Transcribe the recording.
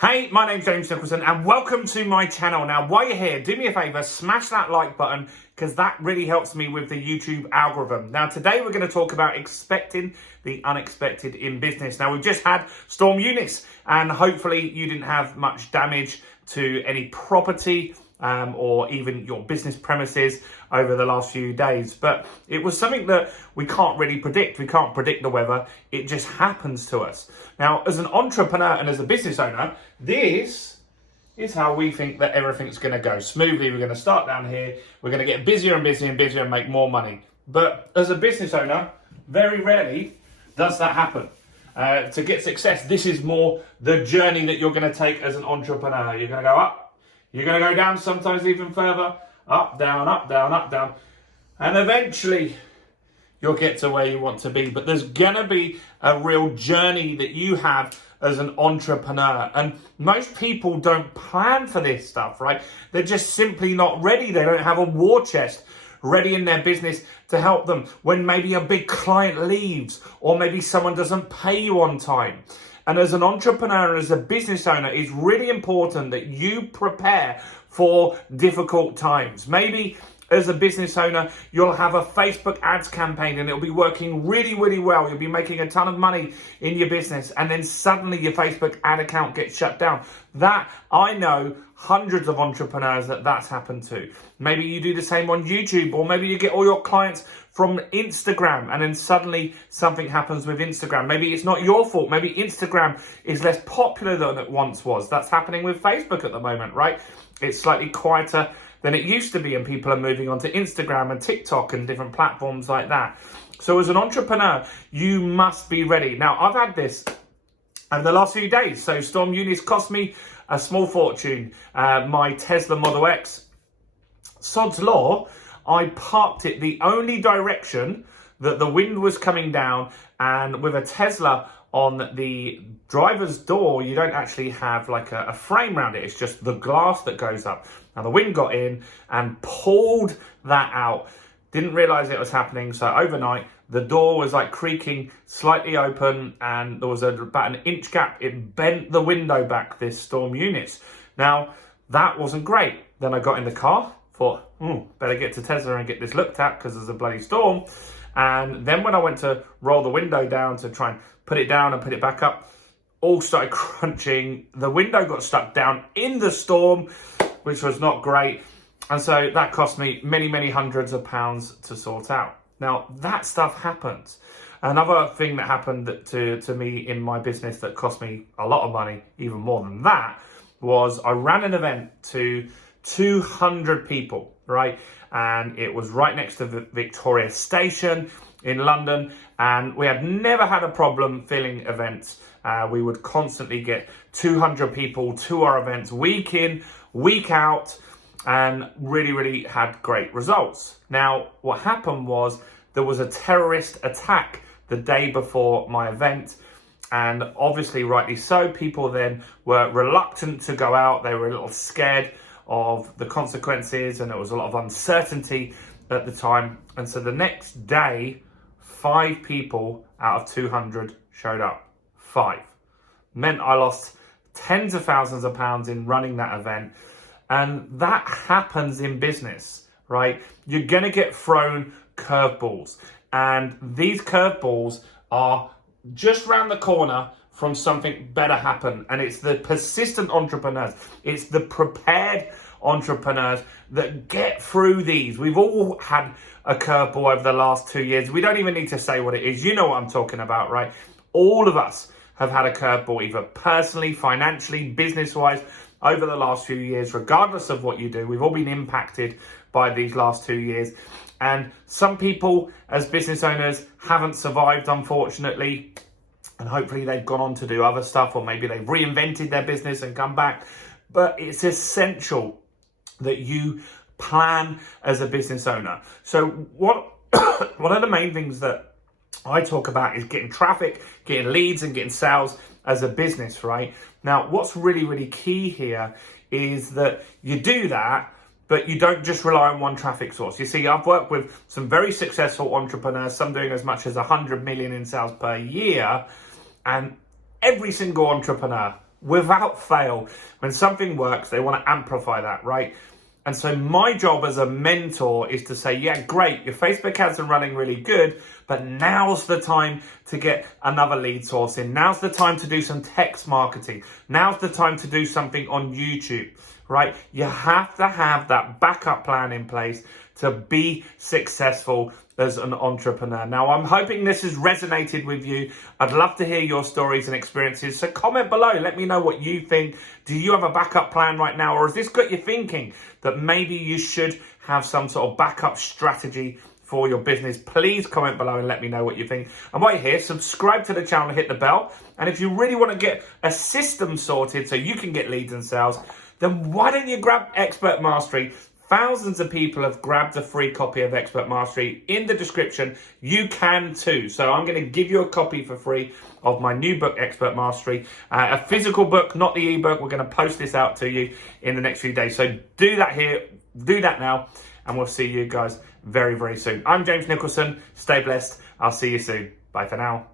Hey, my name's James Nicholson and welcome to my channel. Now, while you're here, do me a favour, smash that like button because that really helps me with the YouTube algorithm. Now, today we're going to talk about expecting the unexpected in business. Now, we've just had Storm Eunice and hopefully you didn't have much damage to any property or even your business premises over the last few days. But it was something that we can't really predict. We can't predict the weather. It just happens to us. Now, as an entrepreneur and as a business owner, this is how we think that everything's going to go smoothly. We're going to start down here. We're going to get busier and busier and busier and make more money. But as a business owner, very rarely does that happen. To get success, this is more the journey that you're going to take as an entrepreneur. You're going to go up. You're going to go down, sometimes even further, up, down, up, down, up, down. And eventually you'll get to where you want to be. But there's going to be a real journey that you have as an entrepreneur. And most people don't plan for this stuff, right? They're just simply not ready. They don't have a war chest ready in their business to help them when maybe a big client leaves or maybe someone doesn't pay you on time. And as an entrepreneur, as a business owner, it's really important that you prepare for difficult times. Maybe as a business owner, you'll have a Facebook ads campaign and it'll be working really, really well. You'll be making a ton of money in your business. And then suddenly your Facebook ad account gets shut down. That, I know hundreds of entrepreneurs that's happened to. Maybe you do the same on YouTube, or maybe you get all your clients from Instagram and then suddenly something happens with Instagram. Maybe it's not your fault. Maybe Instagram is less popular than it once was. That's happening with Facebook at the moment, right? It's slightly quieter than it used to be and people are moving on to Instagram and TikTok and different platforms like that. So as an entrepreneur, you must be ready. Now, I've had this over the last few days. So Storm Eunice cost me a small fortune. My Tesla Model X, sod's law, I parked it the only direction that the wind was coming down, and with a Tesla on the driver's door, you don't actually have like a frame around it. It's just the glass that goes up. Now the wind got in and pulled that out. Didn't realize it was happening. So overnight, the door was like creaking slightly open and there was about an inch gap. It bent the window back, this Storm Eunice. Now, that wasn't great. Then I got in the car, thought, better get to Tesla and get this looked at because there's a bloody storm. And then when I went to roll the window down to try and put it down and put it back up, all started crunching. The window got stuck down in the storm, which was not great. And so that cost me many, many hundreds of pounds to sort out. Now, that stuff happens. Another thing that happened to me in my business that cost me a lot of money, even more than that, was I ran an event to 200 people, right? And it was right next to Victoria Station in London. And we had never had a problem filling events. We would constantly get 200 people to our events week in, week out, and really, really had great results. Now, what happened was there was a terrorist attack the day before my event. And obviously, rightly so, people then were reluctant to go out. They were a little scared of the consequences, and there was a lot of uncertainty at the time. And so the next day, 5 people out of 200 showed up. 5. Meant I lost tens of thousands of pounds in running that event. And that happens in business, right? You're going to get thrown curveballs. And these curveballs are just around the corner from something better happen. And it's the persistent entrepreneurs. It's the prepared entrepreneurs that get through these. We've all had a curveball over the last 2 years. We don't even need to say what it is. You know what I'm talking about, right? All of us have had a curveball, either personally, financially, business-wise, over the last few years, regardless of what you do. We've all been impacted by these last 2 years. And some people, as business owners, haven't survived, unfortunately. And hopefully they've gone on to do other stuff, or maybe they've reinvented their business and come back. But it's essential that you plan as a business owner. So one of the main things that I talk about is getting traffic, getting leads and getting sales as a business, right? Now, what's really, really key here is that you do that, but you don't just rely on one traffic source. You see, I've worked with some very successful entrepreneurs, some doing as much as 100 million in sales per year, and every single entrepreneur without fail, when something works, they want to amplify that, right? And so my job as a mentor is to say, yeah, great, your Facebook ads are running really good, but now's the time to get another lead source in. Now's the time to do some text marketing. Now's the time to do something on YouTube, right? You have to have that backup plan in place to be successful as an entrepreneur. Now, I'm hoping this has resonated with you. I'd love to hear your stories and experiences. So comment below. Let me know what you think. Do you have a backup plan right now? Or has this got you thinking that maybe you should have some sort of backup strategy for your business? Please comment below and let me know what you think. And while you're here, subscribe to the channel and hit the bell. And if you really want to get a system sorted so you can get leads and sales, then why don't you grab Expert Mastery? Thousands of people have grabbed a free copy of Expert Mastery. In the description, you can too. So I'm going to give you a copy for free of my new book, Expert Mastery. A physical book, not the ebook. We're going to post this out to you in the next few days. So do that here, do that now, and we'll see you guys very, very soon. I'm James Nicholson. Stay blessed. I'll see you soon. Bye for now.